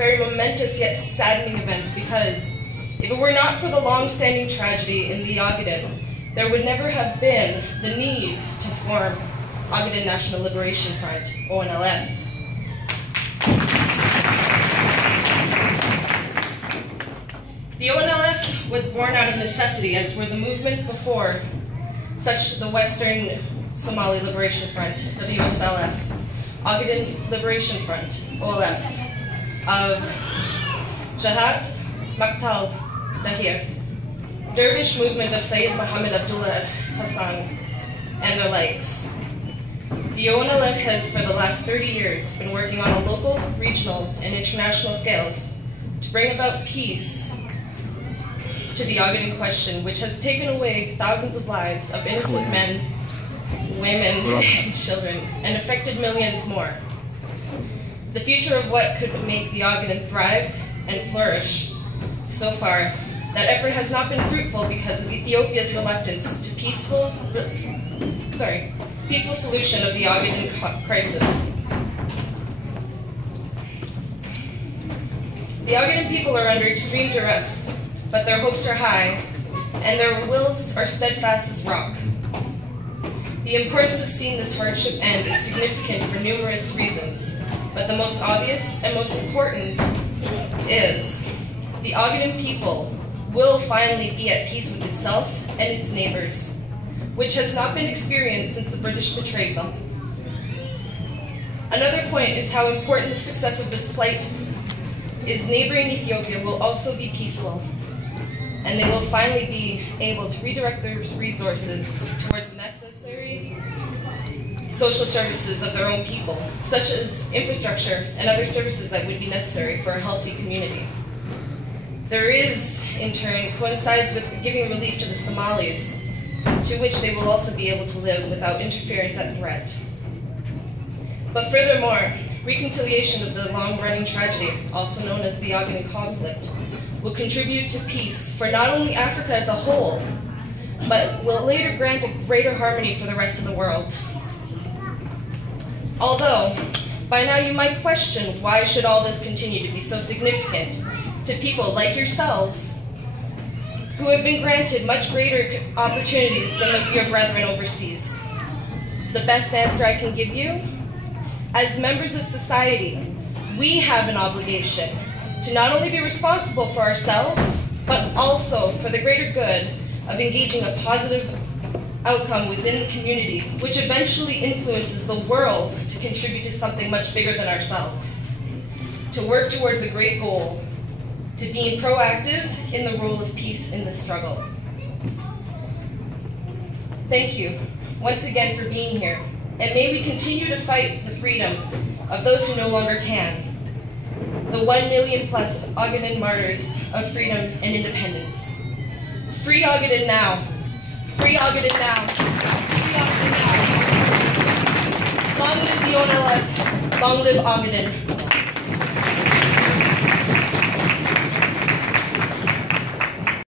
very momentous yet saddening event, because if it were not for the long-standing tragedy in the Ogaden, there would never have been the need to form Ogaden National Liberation Front, ONLF. The ONLF was born out of necessity, as were the movements before, such as the Western Somali Liberation Front, WSLF, Ogaden Liberation Front, OLF, of Jihad Maktal Dahir, Dervish movement of Sayyid Muhammad Abdullah Hassan, and their likes. The ONLF has, for the last 30 years, been working on a local, regional, and international scales to bring about peace to the Ogaden question, which has taken away thousands of lives of innocent men, women, and children, and affected millions more. The future of what could make the Ogaden thrive and flourish, so far, that effort has not been fruitful because of Ethiopia's reluctance to peaceful solution of the Ogaden crisis. The Ogaden people are under extreme duress, but their hopes are high, and their wills are steadfast as rock. The importance of seeing this hardship end is significant for numerous reasons, but the most obvious and most important is the Ogaden people will finally be at peace with itself and its neighbors, which has not been experienced since the British betrayed them. Another point is how important the success of this plight is. Neighboring Ethiopia will also be peaceful, and they will finally be able to redirect their resources towards the necessary social services of their own people, such as infrastructure and other services that would be necessary for a healthy community. There is, in turn, coincides with giving relief to the Somalis, to which they will also be able to live without interference and threat. But furthermore, reconciliation of the long-running tragedy, also known as the Ogaden conflict, will contribute to peace for not only Africa as a whole, but will later grant a greater harmony for the rest of the world. Although, by now you might question why should all this continue to be so significant to people like yourselves, who have been granted much greater opportunities than your brethren overseas. The best answer I can give you, as members of society, we have an obligation to not only be responsible for ourselves, but also for the greater good of engaging a positive outcome within the community, which eventually influences the world to contribute to something much bigger than ourselves. To work towards a great goal, to being proactive in the role of peace in the struggle. Thank you once again for being here, and may we continue to fight the freedom of those who no longer can. The 1 million plus Ogaden martyrs of freedom and independence. Free Ogaden now. Free Ogaden now. Free Ogaden now. Long live the ONLF. Long live Ogaden.